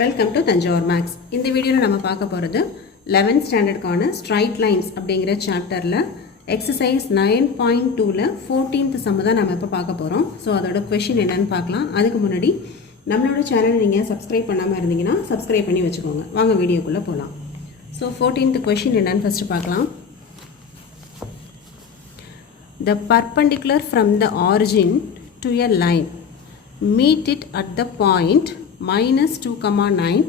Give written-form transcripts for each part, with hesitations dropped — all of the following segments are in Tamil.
Welcome to Thanjavur maths. இந்த வீடியோவில் நம்ம பார்க்க போகிறது 11th ஸ்டாண்டர்டுக்கான ஸ்ட்ரைட் லைன்ஸ் அப்படிங்கிற சாப்டரில் எக்ஸசைஸ் 9.2ல் 14th சம் தான் நம்ம இப்போ பார்க்க போகிறோம். ஸோ அதோட கொஷின் என்னன்னு பார்க்கலாம். அதுக்கு முன்னாடி நம்மளோட சேனல் நீங்கள் சப்ஸ்கிரைப் பண்ணாமல் இருந்தீங்கன்னா சப்ஸ்கிரைப் பண்ணி வச்சுக்கோங்க. வாங்க வீடியோக்குள்ளே போகலாம். ஸோ 14th கொஷின் என்னன்னு ஃபஸ்ட்டு பார்க்கலாம். The perpendicular from the origin to a line meet it at the point -2,9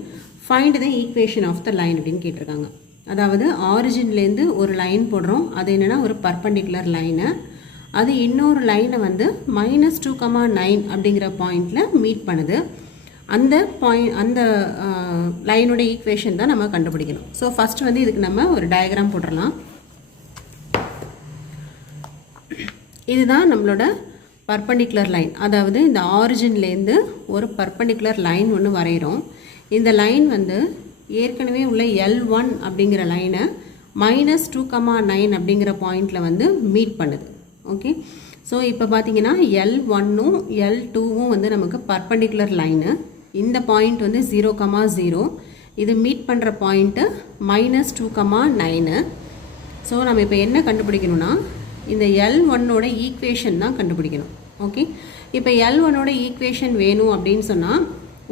find the equation of the line அப்படின்னு கேட்டிருக்காங்க. அதாவது ஆரிஜின்லேருந்து ஒரு லைன் போடுறோம், அது என்னென்னா ஒரு பர்பண்டிகுலர் லைனு, அது இன்னொரு லைனை வந்து -2,9 அப்படிங்கிற பாயிண்டில் மீட் பண்ணுது. அந்த லைனோட ஈக்குவேஷன் தான் நம்ம கண்டுபிடிக்கணும். ஸோ ஃபஸ்ட்டு வந்து இதுக்கு நம்ம ஒரு டயக்ராம் போட்டுடலாம். இதுதான் நம்மளோட பர்பண்டிகுலர் லைன். அதாவது இந்த ஆரிஜின்லேருந்து ஒரு பர்பண்டிகுலர் லைன் ஒன்று வரைகிறோம். இந்த லைன் வந்து ஏற்கனவே உள்ள L1 அப்படிங்கிற லைனை -2,9 அப்படிங்கிற பாயிண்டில் வந்து மீட் பண்ணுது. ஓகே, ஸோ இப்போ பார்த்தீங்கன்னா L1ம் L2வும் வந்து நமக்கு பர்பண்டிகுலர் லைனு. இந்த பாயிண்ட் வந்து 0,0, இது மீட் பண்ணுற பாயிண்ட்டு -2,9. ஸோ நம்ம இப்போ என்ன கண்டுபிடிக்கணும்னா இந்த L1ஓட ஈக்குவேஷன் தான் கண்டுபிடிக்கணும். ஓகே, இப்போ L1ஓட ஈக்குவேஷன் வேணும் அப்படின்னு சொன்னால்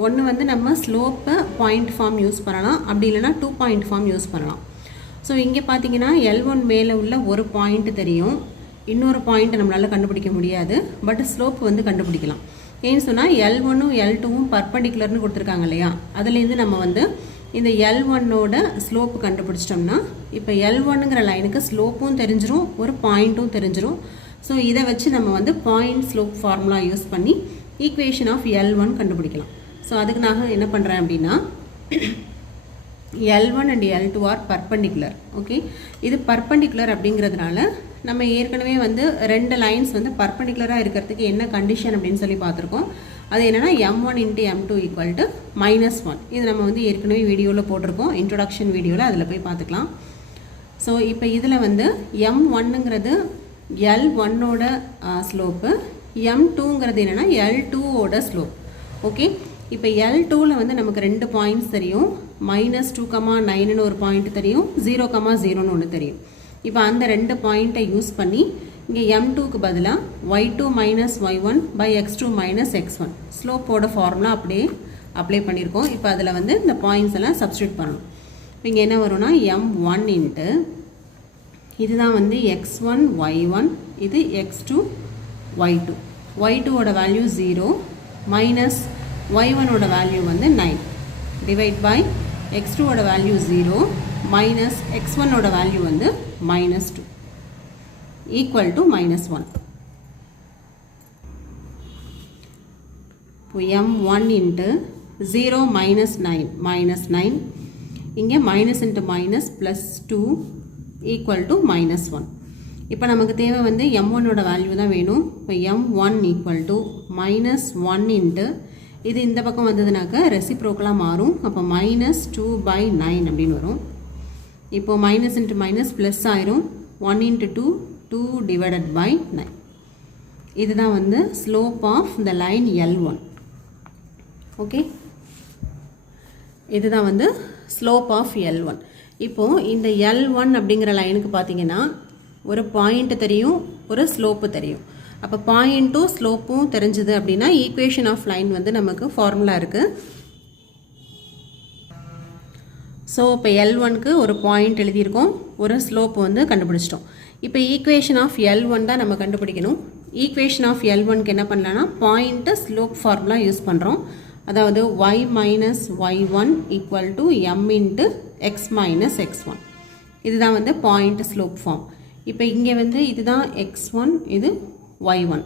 ஒன்று வந்து நம்ம ஸ்லோப்பை பாயிண்ட் ஃபார்ம் யூஸ் பண்ணலாம், அப்படி இல்லைனா 2 பாயிண்ட் ஃபார்ம் யூஸ் பண்ணலாம். ஸோ இங்கே பார்த்தீங்கன்னா L1 மேலே உள்ள ஒரு பாயிண்ட் தெரியும், இன்னொரு பாயிண்ட் நம்மளால் கண்டுபிடிக்க முடியாது, பட் ஸ்லோப் வந்து கண்டுபிடிக்கலாம். ஏன்னு சொன்னால் L1ம் L2வும் பர்பண்டிகுலர்னு கொடுத்துருக்காங்க இல்லையா, அதுலேருந்து நம்ம வந்து இந்த L1ஓட ஸ்லோப்பு கண்டுபிடிச்சிட்டோம்னா இப்போ L1ங்கிற லைனுக்கு ஸ்லோப்பும் தெரிஞ்சிடும், ஒரு பாயிண்ட்டும் தெரிஞ்சிடும். ஸோ இதை வச்சு நம்ம வந்து பாயிண்ட் ஸ்லோப் ஃபார்முலா யூஸ் பண்ணி ஈக்குவேஷன் ஆஃப் L1 கண்டுபிடிக்கலாம். ஸோ அதுக்கு நான் என்ன பண்ணுறேன் அப்படின்னா L1 and L2 are perpendicular. Okay, இது பர்பண்டிகுலர் அப்படிங்கிறதுனால நம்ம ஏற்கனவே வந்து ரெண்டு லைன்ஸ் வந்து பர்பண்டிகுலராக இருக்கிறதுக்கு என்ன கண்டிஷன் அப்படின்னு சொல்லி பார்த்துருக்கோம். அது என்னென்னா M1 × M2 = -1. இது நம்ம வந்து ஏற்கனவே வீடியோவில் போட்டிருக்கோம், இன்ட்ரொடக்ஷன் வீடியோவில், அதில் போய் பார்த்துக்கலாம். ஸோ இப்போ இதில் வந்து M1ங்கிறது L1ஓட ஸ்லோப்பு, M2ங்கிறது என்னென்னா L2ஓட ஸ்லோப். ஓகே, இப்போ L2வில் வந்து நமக்கு ரெண்டு பாயிண்ட்ஸ் தெரியும், -2,9ன்னு ஒரு பாயிண்ட் தெரியும், 0,0ன்னு ஒன்று தெரியும். இப்போ அந்த ரெண்டு பாயிண்ட்டை யூஸ் பண்ணி இங்கே M2க்கு பதிலாக y2 - y1 / x2 - x1 ஸ்லோப்போட formula அப்படியே அப்ளை பண்ணியிருக்கோம். இப்போ அதில் வந்து இந்த பாயிண்ட்ஸ் எல்லாம் சப்ஸ்டியூட் பண்ணணும். இப்போ இங்கே என்ன வரும்னா M1 இன்ட்டு இதுதான் வந்து x1 y1, இது x2 y2. y2ஓட வேல்யூ 0 மைனஸ் y1ஓட வேல்யூ வந்து 9 டிவைட் பை x2ஓட வேல்யூ 0 மைனஸ் x1ஓட வேல்யூ வந்து -2 equal to -1. M1 into 0 minus 9 இங்கே minus into minus plus 2 equal to -1. இப்போ நமக்கு தேவை வந்து M1 ஓட வேல்யூ தான் வேணும். இப்போ M1 equal to -1 into இது இந்த பக்கம் வந்ததுனாக்க ரெசிப்ரோக்கலாக மாறும், அப்போ -2/9 அப்படின்னு வரும். இப்போ மைனஸ் இன்ட்டு மைனஸ் ப்ளஸ் ஆயிரும், 1 × 2 2 divided by 9. இதுதான் வந்து slope of the line L1. Okay, இதுதான் வந்து ஸ்லோப் ஆஃப் L1. இப்போது இந்த L1 அப்படிங்கிற லைனுக்கு பார்த்தீங்கன்னா ஒரு பாயிண்ட் தெரியும், ஒரு ஸ்லோப்பு தெரியும். அப்போ பாயிண்ட்டும் ஸ்லோப்பும் தெரிஞ்சுது அப்படின்னா ஈக்குவேஷன் ஆஃப் லைன் வந்து நமக்கு ஃபார்முலா இருக்குது. ஸோ இப்போ L1க்கு ஒரு பாயிண்ட் எழுதியிருக்கோம், ஒரு ஸ்லோப் வந்து கண்டுபிடிச்சிட்டோம். இப்போ ஈக்குவேஷன் ஆஃப் L1 தான் நம்ம கண்டுபிடிக்கணும். ஈக்குவேஷன் ஆஃப் L1க்கு என்ன பண்ணலான்னா பாயிண்ட்டு ஸ்லோப் ஃபார்முலா யூஸ் பண்ணுறோம். அதாவது y - y1 = m × x - x1. இதுதான் வந்து பாயிண்ட் ஸ்லோப் ஃபார்ம். இப்போ இங்கே வந்து இதுதான் x1, இது y1,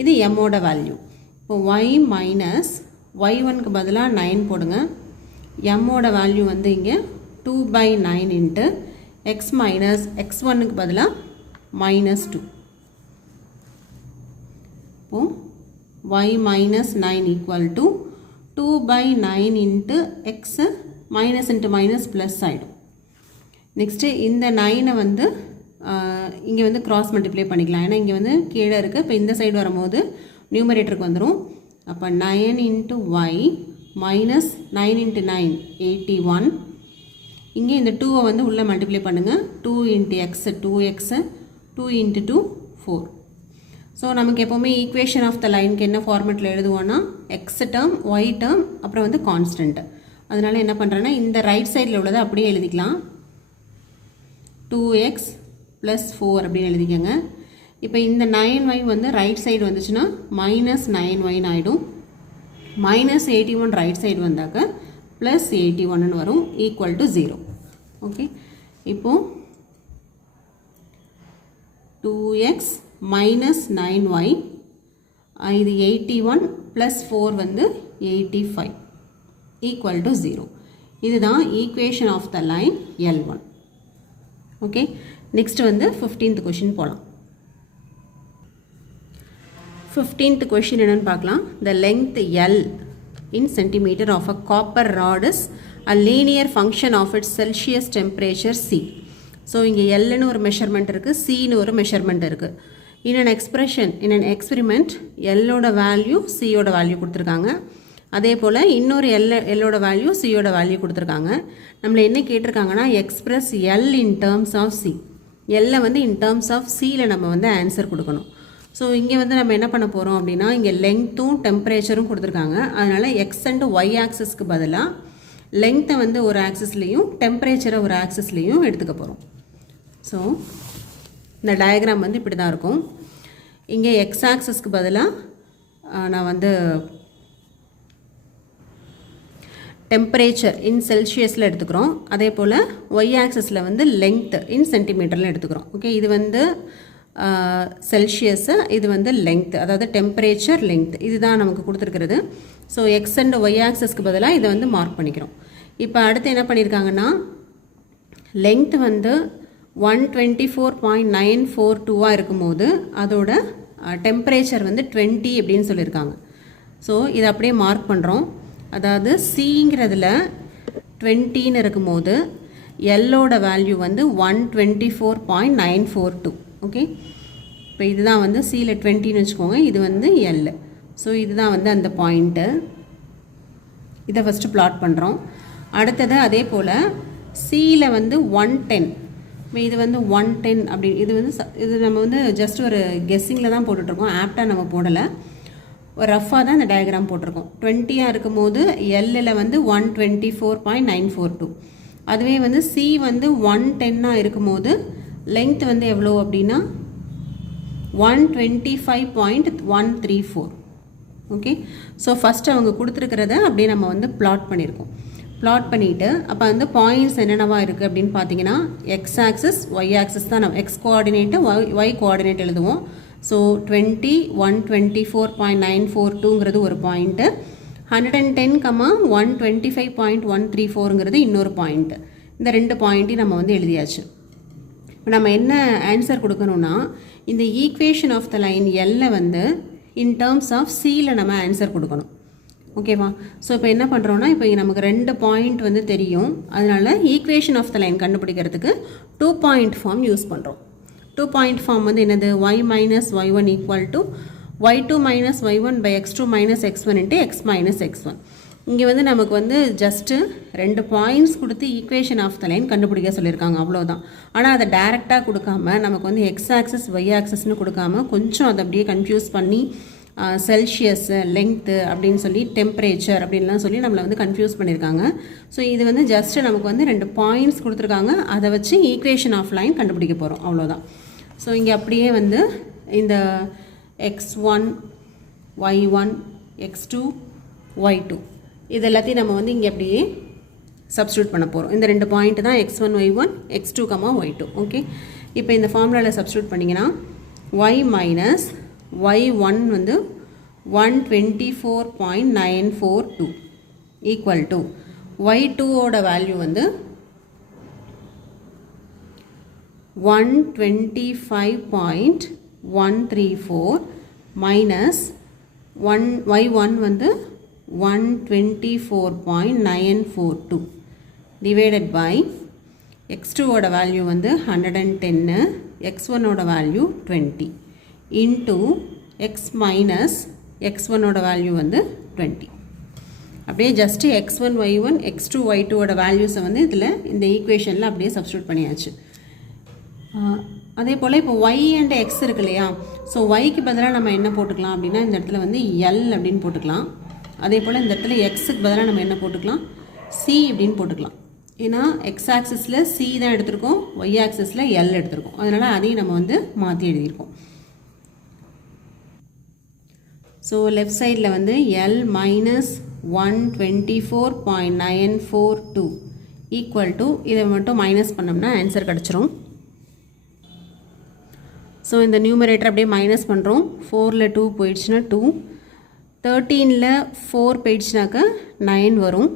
இது mோட வேல்யூ. இப்போ y - y1க்கு பதிலாக 9 போடுங்க, mோட வேல்யூ வந்து இங்கே 2/9 இன்ட்டு x - x1க்கு பதிலாக -2. இப்போ y - 9 = 2/9 into x minus into minus plus ஆகிடும். நெக்ஸ்ட்டு இந்த 9ஐ வந்து இங்கே வந்து கிராஸ் மல்டிப்ளை பண்ணிக்கலாம், ஏன்னா இங்கே வந்து கீழே இருக்குது. இப்போ இந்த சைடு வரும்போது நியூமரேட்டருக்கு வந்துடும். அப்போ 9 × y மைனஸ் 9 into 9 81. இங்கே இந்த 2 வந்து உள்ளே மல்டிப்ளை பண்ணுங்கள். 2 into x 2x 2 into 2 4. So நமக்கு எப்போவுமே ஈக்குவேஷன் ஆஃப் த லைனுக்கு என்ன ஃபார்மெட்டில் எழுதுவோன்னா எக்ஸ் டேர்ம் ஒய் டேர்ம் அப்புறம் வந்து கான்ஸ்டன்ட். அதனால் என்ன பண்ணுறேன்னா இந்த ரைட் சைடில் உள்ளதை அப்படியே எழுதிக்கலாம். 2x + 4 அப்படின்னு எழுதிக்கங்க. இப்போ இந்த 9y வந்து ரைட் சைடு வந்துச்சுன்னா மைனஸ் 9yன்னு ஆகிடும். மைனஸ் 81 ரைட் சைடு வந்தாக்க ப்ளஸ் 81ன்னு வரும், ஈக்குவல் டு 0. ஓகே, இப்போது 2x மைனஸ் 9y இது 81 ப்ளஸ் 4 வந்து 85 ஈக்குவல் டு 0. இதுதான் equation of the line L1. Okay, next வந்து 15th கொஷின் போகலாம். 15th கொஷின் என்னென்னு பார்க்கலாம். The length L in centimeter of a copper rod is a linear function of its Celsius temperature C. So இங்கே Lன்னு ஒரு மெஷர்மெண்ட் இருக்குது, Cன்னு ஒரு மெஷர்மெண்ட் இருக்குது. in an expression in an experiment Lோட வேல்யூ Cயோட வேல்யூ கொடுத்துருக்காங்க. அதே போல் இன்னொரு Lோட வேல்யூ Cயோட வேல்யூ கொடுத்துருக்காங்க. நம்மளை என்ன கேட்டிருக்காங்கன்னா express L in terms of C. Lலை வந்து in terms of Cயில் நம்ம வந்து ஆன்சர் கொடுக்கணும். ஸோ இங்கே வந்து நம்ம என்ன பண்ண போகிறோம் அப்படின்னா இங்கே லெங்க்த்தும் டெம்பரேச்சரும் கொடுத்துருக்காங்க. அதனால் எக்ஸ் அண்ட் ஒய் ஆக்சஸ்க்கு பதிலாக லெங்க்த்தை வந்து ஒரு ஆக்சஸ்லேயும் டெம்பரேச்சரை ஒரு ஆக்சஸ்லேயும் எடுத்துக்க போகிறோம். ஸோ இந்த டயக்ராம் வந்து இப்படி தான் இருக்கும். இங்கே எக்ஸ் ஆக்சஸ்க்கு பதிலாக நான் வந்து டெம்பரேச்சர் இன் செல்சியஸில் எடுத்துக்கிறோம். அதே போல் ஒய் ஆக்சஸில் வந்து லெங்க்த் இன் சென்டிமீட்டரில் எடுத்துக்கிறோம். ஓகே, இது வந்து செல்சியஸு, இது வந்து லெங்க்த், அதாவது டெம்பரேச்சர் லெங்க்த், இதுதான் நமக்கு கொடுத்துருக்கிறது. ஸோ எக்ஸ் அண்ட் ஒய் ஆக்சஸ்க்கு பதிலாக இதை வந்து மார்க் பண்ணிக்கிறோம். இப்போ அடுத்து என்ன பண்ணியிருக்காங்கன்னா லெங்க்த் வந்து 124.942 இருக்கும்போது அதோட டெம்பரேச்சர் வந்து 20 அப்படின்னு சொல்லியிருக்காங்க. ஸோ இதை அப்படியே மார்க் பண்ணுறோம். அதாவது சிங்கிறதுல 20ன்னு இருக்கும்போது எல்லோட வேல்யூ வந்து 124.942. ஓகே, இப்போ இதுதான் வந்து சியில் 20ன்னு வச்சுக்கோங்க, இது வந்து எல். ஸோ இதுதான் வந்து அந்த பாயிண்ட்டு. இதை ஃபஸ்ட்டு பிளாட் பண்ணுறோம். அடுத்தது அதே போல் சியில் வந்து 110, இது வந்து 110 அப்படி, இது வந்து இது நம்ம வந்து ஜஸ்ட் ஒரு கெஸ்ஸிங்கில் தான் போட்டுட்ருக்கோம், ஆப்டாக நம்ம போடலை, ஒரு ரஃபாக தான் இந்த டயக்ராம் போட்டிருக்கோம். 20 இருக்கும்போது எல்லில் வந்து 124.942. அதுவே வந்து சி வந்து 110 இருக்கும்போது லெங்க்த் வந்து எவ்வளோ அப்படின்னா 125.134. ஓகே, ஸோ ஃபஸ்ட்டு அவங்க கொடுத்துருக்கிறத அப்படியே நம்ம வந்து பிளாட் பண்ணியிருக்கோம். பிளாட் பண்ணிவிட்டு அப்போ வந்து பாயிண்ட்ஸ் என்னென்னவா இருக்குது அப்படின்னு பார்த்தீங்கன்னா எக்ஸ் ஆக்சஸ் ஒய் ஆக்சஸ் தான், நம்ம எக்ஸ் கோஆர்டினேட்டு ஒய் கோஆர்டினேட் எழுதுவோம். ஸோ 20 124.942ங்கிறது ஒரு பாயிண்ட்டு, 110, 125.134ங்கிறது இன்னொரு பாயிண்ட்டு. இந்த ரெண்டு பாயிண்ட்டையும் நம்ம வந்து எழுதியாச்சு. இப்போ நம்ம என்ன ஆன்சர் கொடுக்கணும்னா இந்த ஈக்குவேஷன் ஆஃப் த லைன் எல்ல வந்து இன் டேர்ம்ஸ் ஆஃப் சியில் நம்ம ஆன்சர் கொடுக்கணும். ஓகேவா? ஸோ இப்போ என்ன பண்ணுறோன்னா இப்போ நமக்கு ரெண்டு பாயிண்ட் வந்து தெரியும், அதனால் ஈக்குவேஷன் ஆஃப் த லைன் கண்டுபிடிக்கிறதுக்கு 2 பாயிண்ட் ஃபார்ம் யூஸ் பண்ணுறோம். 2 பாயிண்ட் ஃபார்ம் வந்து என்னது, y minus y1 equal to y2 minus y1 by x2 minus x1 into x minus x1. இங்கே வந்து நமக்கு வந்து ஜஸ்ட்டு 2 பாயிண்ட்ஸ் கொடுத்து ஈக்குவேஷன் ஆஃப் த லைன் கண்டுபிடிக்க சொல்லியிருக்காங்க, அவ்வளோதான். ஆனால் அதை டேரெக்டாக கொடுக்காம நமக்கு வந்து எக்ஸ் ஆக்சஸ் ஒய் ஆக்சஸ்னு கொடுக்காம கொஞ்சம் அதை அப்படியே கன்ஃபியூஸ் பண்ணி செல்சியஸ் லெங்க்த்து அப்படின்னு சொல்லி டெம்பரேச்சர் அப்படின்லாம் சொல்லி நம்மளை வந்து கன்ஃபியூஸ் பண்ணியிருக்காங்க. ஸோ இது வந்து ஜஸ்ட்டு நமக்கு வந்து 2 பாயிண்ட்ஸ் கொடுத்துருக்காங்க, அதை வச்சு ஈக்குவேஷன் ஆஃப் லைன் கண்டுபிடிக்க போகிறோம், அவ்வளோதான். ஸோ இங்கே அப்படியே வந்து இந்த x1 y1 x2 y2 இது எல்லாத்தையும் நம்ம வந்து இங்கே அப்படியே சப்ஸ்டியூட் பண்ண போகிறோம். இந்த 2 பாயிண்ட் தான் x1 y1 x2 y2. Okay, இப்போ இந்த ஃபார்முலாவில் சப்ஸ்டியூட் பண்ணிங்கன்னா y மைனஸ் y1 வந்து 124.942 ஈக்குவல் டு y2ஓட வேல்யூ வந்து 125.134 மைனஸ் y1 வந்து 124.942 டிவைடட் பை x2ஓட வேல்யூ வந்து 110, x1ஓட வேல்யூ 20 இன்ட்டு x மைனஸ் x1ஓட வேல்யூ வந்து 20. அப்படியே ஜஸ்ட்டு x1 y1 x2 y2ஓட வேல்யூஸை வந்து இதில் இந்த ஈக்குவேஷனில் அப்படியே சப்ஸ்டியூட் பண்ணியாச்சு. அதே போல் இப்போ y அண்ட் x இருக்கு இல்லையா, ஸோ yக்கு பதிலாக நம்ம என்ன போட்டுக்கலாம் அப்படின்னா இந்த இடத்துல வந்து L அப்படின்னு போட்டுக்கலாம். அதே போல் இந்த இடத்துல xக்கு பதிலாக நம்ம என்ன போட்டுக்கலாம், C அப்படின்னு போட்டுக்கலாம். ஏன்னா எக்ஸ் ஆக்சிஸில் C தான் எடுத்திருக்கோம், y ஆக்சிஸில் L எடுத்திருக்கோம். அதனால் அதையும் நம்ம வந்து மாற்றி எழுதியிருக்கோம். ஸோ லெஃப்ட் சைடில் வந்து L மைனஸ் 124.942 ஈக்குவல் டு இதை மட்டும் மைனஸ் பண்ணோம்னா ஆன்சர் கிடச்சிரும். ஸோ இந்த நியூமரேட்டர் அப்படியே மைனஸ் பண்ணுறோம். 4ல் 2 போயிடுச்சுன்னா 2, 13ல் 4 போயிடுச்சுனாக்கா 9 வரும்.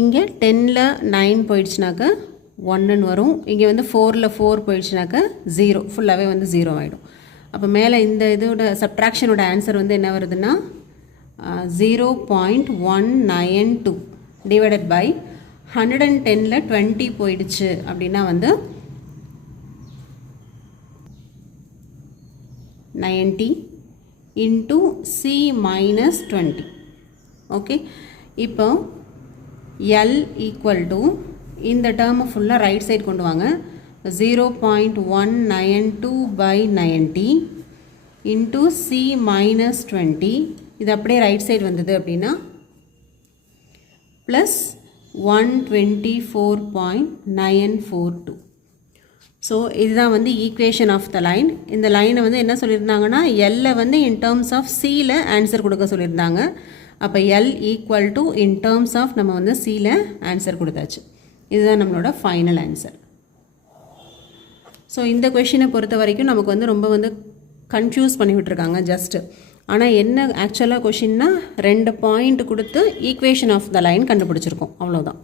இங்கே 10ல் 9 போயிடுச்சுனாக்கா 1ன்னு வரும். இங்கே வந்து 4ல் 4 போயிடுச்சுனாக்கா 0, ஃபுல்லாகவே வந்து 0 ஆகிடும். அப்போ மேலே இந்த இதோட சப்ட்ராக்ஷனோட ஆன்சர் வந்து என்ன வருதுன்னா 0.192 டிவைடட் பை 110ல் 20 போயிடுச்சு அப்படின்னா வந்து 90 into C minus 20. ஓகே, இப்போ L ஈக்குவல் டு இந்த டேர்மை ஃபுல்லாக ரைட் சைட் கொண்டு வாங்க. 0.192 by 90 into C minus 20. இது அப்படியே ரைட் சைடு வந்தது அப்படின்னா ப்ளஸ் 124.942. ஸோ இதுதான் வந்து ஈக்குவேஷன் ஆஃப் த லைன். இந்த லைனை வந்து என்ன சொல்லியிருந்தாங்கன்னா எல்லை வந்து இன் டேர்ம்ஸ் ஆஃப் சியில் ஆன்சர் கொடுக்க சொல்லியிருந்தாங்க. அப்போ L equal to in terms of நம்ம வந்து சியில் ஆன்சர் கொடுத்தாச்சு. இதுதான் நம்மளோட ஃபைனல் ஆன்சர். ஸோ இந்த கொஷினை பொறுத்த வரைக்கும் நமக்கு வந்து ரொம்ப வந்து கன்ஃபியூஸ் பண்ணி விட்டுருக்காங்க ஜஸ்ட்டு. ஆனால் என்ன ஆக்சுவலாக கொஷின்னா 2 பாயிண்ட் கொடுத்து ஈக்குவேஷன் ஆஃப் த லைன் கண்டுபிடிச்சிருக்கோம், அவ்வளோதான்.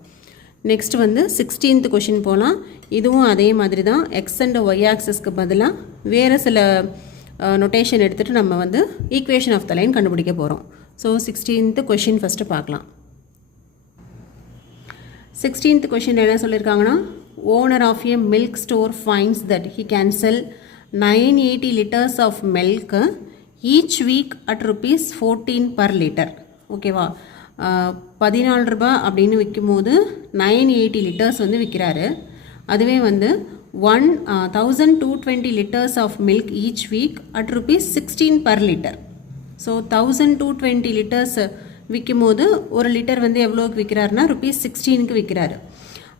நெக்ஸ்ட் வந்து 16th கொஷின் போகலாம். இதுவும் அதே மாதிரி தான். எக்ஸ் அண்ட் ஒய் ஆக்சஸ்க்கு பதிலாக வேறு சில நொட்டேஷன் எடுத்துகிட்டு நம்ம வந்து ஈக்குவேஷன் ஆஃப் த லைன் கண்டுபிடிக்க போகிறோம். ஸோ 16th கொஷின் ஃபஸ்ட்டு பார்க்கலாம். 16th கொஷின் என்ன சொல்லியிருக்காங்கன்னா, owner of a milk store finds that he can sell 980 liters of milk each week at ₹14 per liter. ஓகேவா, 14 ரூபாய் அப்படின்னு விற்கும்போது 980 liters வந்து விற்கிறாரு. அதுவே வந்து 1220 liters of milk each week at ₹16 per liter. So 1220 liters விற்கும்போது ஒரு லிட்டர் வந்து எவ்வளோக்கு விற்கிறாருன்னா ₹16க்கு விற்கிறாரு.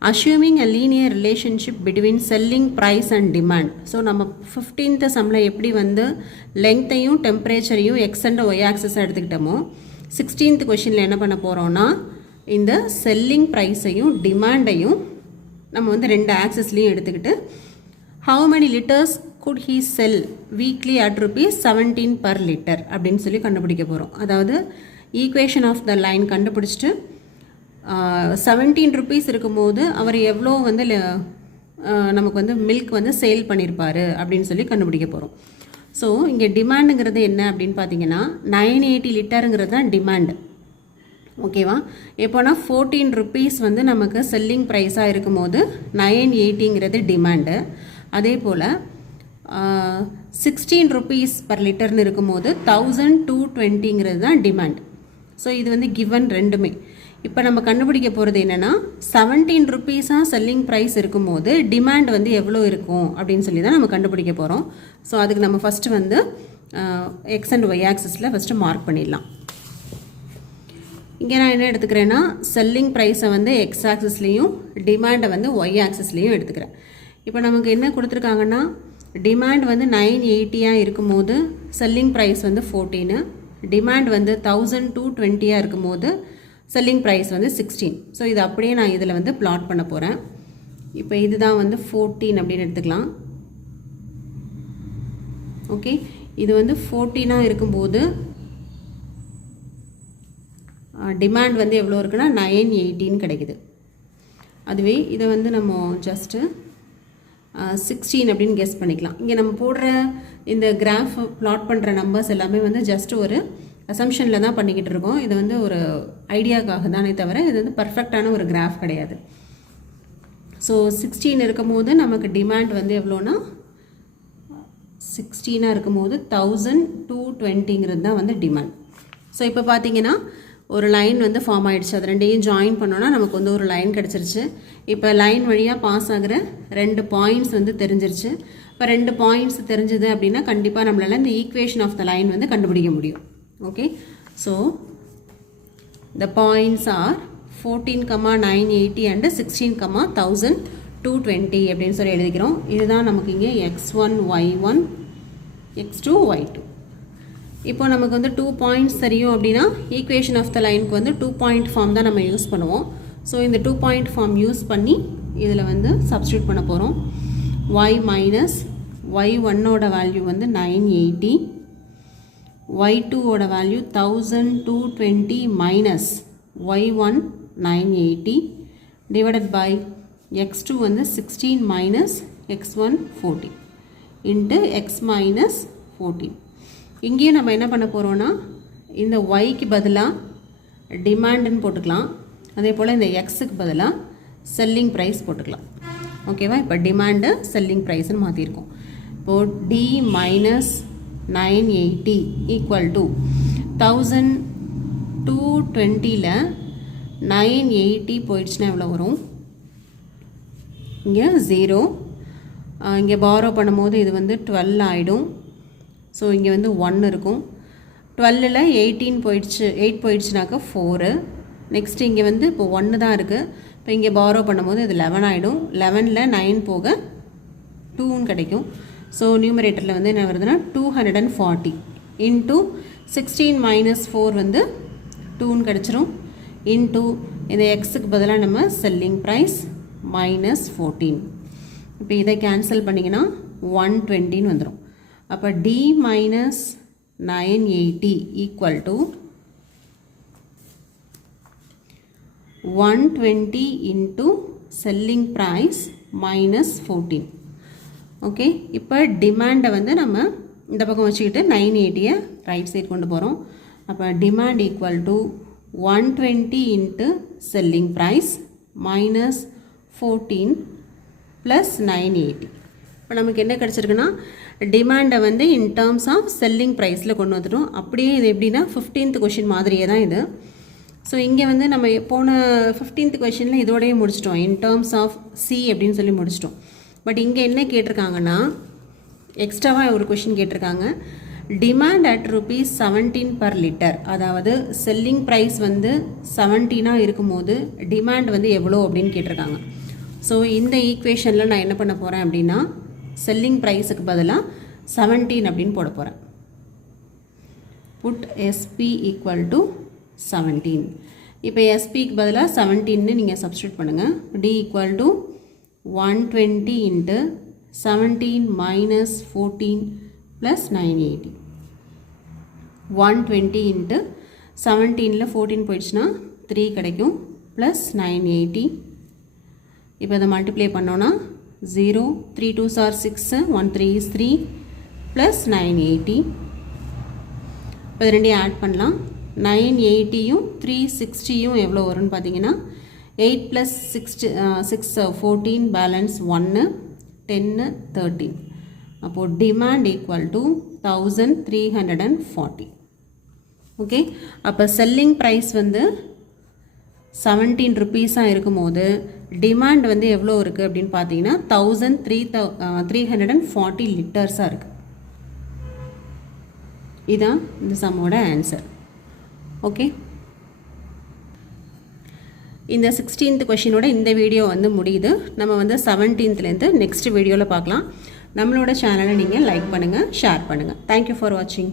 Assuming a linear relationship between selling price and demand. So நம்ம 15th சம்மில் எப்படி வந்து லெங்க்த்தையும் டெம்பரேச்சரையும் எக்ஸ் அண்ட் ஒய் ஆக்சஸை எடுத்துக்கிட்டோமோ 16th கொஷினில் என்ன பண்ண போகிறோன்னா இந்த செல்லிங் ப்ரைஸையும் டிமாண்டையும் நம்ம வந்து 2 ஆக்சஸ்லேயும் எடுத்துக்கிட்டு how many litres good he sell weekly at ₹17 per liter அப்படின்னு சொல்லி கண்டுபிடிக்க போகிறோம். அதாவது ஈக்குவேஷன் ஆஃப் த லைன் கண்டுபிடிச்சிட்டு 17 rupees இருக்கும்போது அவர் எவ்வளோ வந்து நமக்கு வந்து மில்க் வந்து சேல் பண்ணியிருப்பார் அப்படின்னு சொல்லி கண்டுபிடிக்க போகிறோம். ஸோ இங்கே டிமாண்டுங்கிறது என்ன அப்படின்னு பார்த்தீங்கன்னா 980 லிட்டருங்கிறது தான் டிமாண்டு. ஓகேவா, எப்போனா 14 rupees வந்து நமக்கு செல்லிங் ப்ரைஸாக இருக்கும்போது 980ங்கிறது டிமாண்டு. அதே போல் 16 rupees per literன்னு இருக்கும்போது 1220ங்கிறது தான் டிமாண்ட். ஸோ இது வந்து கிவன் ரெண்டுமே. இப்போ நம்ம கண்டுபிடிக்க போகிறது என்னென்னா 17 rupees செல்லிங் ப்ரைஸ் இருக்கும்போது டிமாண்ட் வந்து எவ்வளோ இருக்கும் அப்படின்னு சொல்லி தான் நம்ம கண்டுபிடிக்க போகிறோம். ஸோ அதுக்கு நம்ம ஃபஸ்ட்டு வந்து எக்ஸ் அண்ட் ஒய் ஆக்சஸில் ஃபஸ்ட்டு மார்க் பண்ணிடலாம். இங்கே நான் என்ன எடுத்துக்கிறேன்னா செல்லிங் ப்ரைஸை வந்து எக்ஸ் ஆக்சஸ்லேயும் டிமாண்டை வந்து ஒய் ஆக்சஸ்லேயும் எடுத்துக்கிறேன். இப்போ நமக்கு என்ன கொடுத்துருக்காங்கன்னா டிமாண்ட் வந்து 980 இருக்கும்போது செல்லிங் ப்ரைஸ் வந்து 14, டிமாண்ட் வந்து 1220 இருக்கும்போது செல்லிங் ப்ரைஸ் வந்து 16. ஸோ இது அப்படியே நான் இதில் வந்து பிளாட் பண்ண போகிறேன். இப்போ இதுதான் வந்து 14 அப்படின்னு எடுத்துக்கலாம். ஓகே, இது வந்து 14 இருக்கும்போது டிமாண்ட் வந்து எவ்வளோ இருக்குன்னா 980 கிடைக்குது. அதுவே இதை வந்து நம்ம ஜஸ்ட்டு 16 அப்படின்னு கெஸ் பண்ணிக்கலாம். இங்கே நம்ம போடுற இந்த கிராஃப் பிளாட் பண்ணுற நம்பர்ஸ் எல்லாமே வந்து ஜஸ்ட் ஒரு அசம்ஷனில் தான் பண்ணிக்கிட்டு இருக்கோம். இது வந்து ஒரு ஐடியாக்காக தானே தவிர இது வந்து பர்ஃபெக்டான ஒரு கிராஃப் கிடையாது. ஸோ 16 இருக்கும்போது நமக்கு டிமாண்ட் வந்து எவ்வளோனா 16 இருக்கும்போது 1220ங்கிறது தான் வந்து டிமாண்ட். ஸோ இப்போ பார்த்தீங்கன்னா ஒரு லைன் வந்து ஃபார்ம் ஆகிடுச்சு. அது ரெண்டையும் ஜாயின் பண்ணோன்னா நமக்கு வந்து ஒரு லைன் கிடச்சிருச்சு. இப்போ லைன் வழியாக பாஸ் ஆகிற 2 பாயிண்ட்ஸ் வந்து தெரிஞ்சிருச்சு. இப்போ 2 பாயிண்ட்ஸ் தெரிஞ்சது அப்படின்னா கண்டிப்பாக நம்மளால் இந்த ஈக்குவேஷன் ஆஃப் த லைன் வந்து கண்டுபிடிக்க முடியும். Okay, so the points are 14,980 and 16,1220 அப்படின்னு சொல்லி எழுதிக்கிறோம். இதுதான் நமக்கு இங்கே x1 y1 x2 y2. இப்போ நமக்கு வந்து 2 பாயிண்ட்ஸ் தெரியும் அப்படின்னா ஈக்குவேஷன் ஆஃப் த லைனுக்கு வந்து 2 பாயிண்ட் ஃபார்ம் தான் நம்ம யூஸ் பண்ணுவோம். ஸோ இந்த 2 பாயிண்ட் ஃபார்ம் யூஸ் பண்ணி இதில் வந்து சப்ஸ்டியூட் பண்ண போகிறோம். y மைனஸ் y1ஓட வேல்யூ வந்து 980, y2ஓட value 1220 minus y1 980 divided by x2 வந்து 16 minus x1 14 into x minus 14. இங்கேயும் நம்ம என்ன பண்ண போகிறோன்னா இந்த yக்கு பதிலாக டிமாண்டுன்னு போட்டுக்கலாம். அதே போல் இந்த எக்ஸுக்கு பதிலாக செல்லிங் ப்ரைஸ் போட்டுக்கலாம். ஓகேவா, இப்போ டிமாண்டு செல்லிங் ப்ரைஸ்ன்னு மாற்றிருக்கோம். இப்போது டி மைனஸ் 980 ஈக்குவல் டு 1220ல் 980 போயிடுச்சுன்னா எவ்வளோ வரும்? இங்கே 0, இங்கே பாரோ பண்ணும்போது இது வந்து 12 ஆகிடும். ஸோ இங்கே வந்து 1 இருக்கும். 12ல் 18 போயிடுச்சு, 8 போயிடுச்சுனாக்கா 4. நெக்ஸ்ட்டு இங்கே வந்து இப்போ 1 தான் இருக்குது. இப்போ இங்கே பாரோ பண்ணும்போது இது 11 ஆகிடும். 11ல் 9 போக 2ன்னு கிடைக்கும். ஸோ நியூமரேட்டரில் வந்து என்ன வருதுன்னா 240 இன்ட்டு 16 மைனஸ் 4 வந்து 2ன்னு கிடச்சிரும். இன்ட்டு இந்த எக்ஸுக்கு பதிலாக நம்ம செல்லிங் ப்ரைஸ் மைனஸ் 14. இப்போ இதை கேன்சல் பண்ணிங்கன்னா 120ன்னு வந்துடும். அப்போ D minus 980 equal to 120 into selling price minus 14. Okay, இப்போ டிமாண்டை வந்து நம்ம இந்த பக்கம் வச்சுக்கிட்டு 980 ரைட் சைட் கொண்டு போகிறோம். அப்போ demand equal to 120 into selling price minus 14 plus 980. இப்போ நமக்கு என்ன கிடச்சிருக்குன்னா டிமாண்டை வந்து இன் டேர்ம்ஸ் ஆஃப் செல்லிங் ப்ரைஸில் கொண்டு வந்துட்டோம். அப்படியே இது எப்படின்னா 15th கொஷின் மாதிரியே தான் இது. ஸோ இங்கே வந்து நம்ம போன 15th கொஷினில் இதோடையே முடிச்சிட்டோம். இன் டேர்ம்ஸ் ஆஃப் சி அப்படின்னு சொல்லி முடிச்சிட்டோம். பட் இங்கே என்ன கேட்டிருக்காங்கன்னா எக்ஸ்ட்ராவாக ஒரு கொஷின் கேட்டிருக்காங்க. Demand at rupees 17 per litre, அதாவது செல்லிங் ப்ரைஸ் வந்து 17 இருக்கும்போது டிமாண்ட் வந்து எவ்வளோ அப்படின்னு கேட்டிருக்காங்க. ஸோ இந்த ஈக்குவேஷனில் நான் என்ன பண்ண போகிறேன் அப்படின்னா செல்லிங் ப்ரைஸுக்கு பதிலாக 17 அப்படின்னு போட போகிறேன். Put SP equal to 17. இப்போ எஸ்பிக்கு பதிலாக 17ன்னு நீங்கள் சப்ஸ்டியூட் பண்ணுங்கள். D equal to 120 into 17 minus 14 plus 980. 120 into 17ல் 14 போயிடுச்சுன்னா 3 கிடைக்கும் ப்ளஸ் 980. இப்போ இதை மல்டிப்ளை பண்ணோன்னா 0, 3 2s are 6, 1 3 is 3 plus 980. இப்போ இது ரெண்டையும் ஆட் பண்ணலாம். 980யும் 360யும் எவ்வளோ வரும்னு பார்த்தீங்கன்னா 8 + 6 14 பேலன்ஸ் 1 10 13. அப்போது டிமாண்ட் ஈக்குவல் டு 1340. ஓகே, அப்போ செல்லிங் ப்ரைஸ் வந்து 17 ருபீஸாக இருக்கும்போது டிமாண்ட் வந்து எவ்வளோ இருக்குது அப்படின்னு பார்த்தீங்கன்னா 1340 லிட்டர்ஸாக இருக்குது. இதுதான் இந்த சம்மோட ஆன்சர். ஓகே, இந்த 16th கொஷினோட இந்த வீடியோ வந்து முடியுது. நம்ம வந்து 17th நெக்ஸ்ட் வீடியோவில் பார்க்கலாம். நம்மளோட சேனலை நீங்கள் லைக் பண்ணுங்கள், ஷேர் பண்ணுங்கள். தேங்க்யூ ஃபார் வாட்சிங்.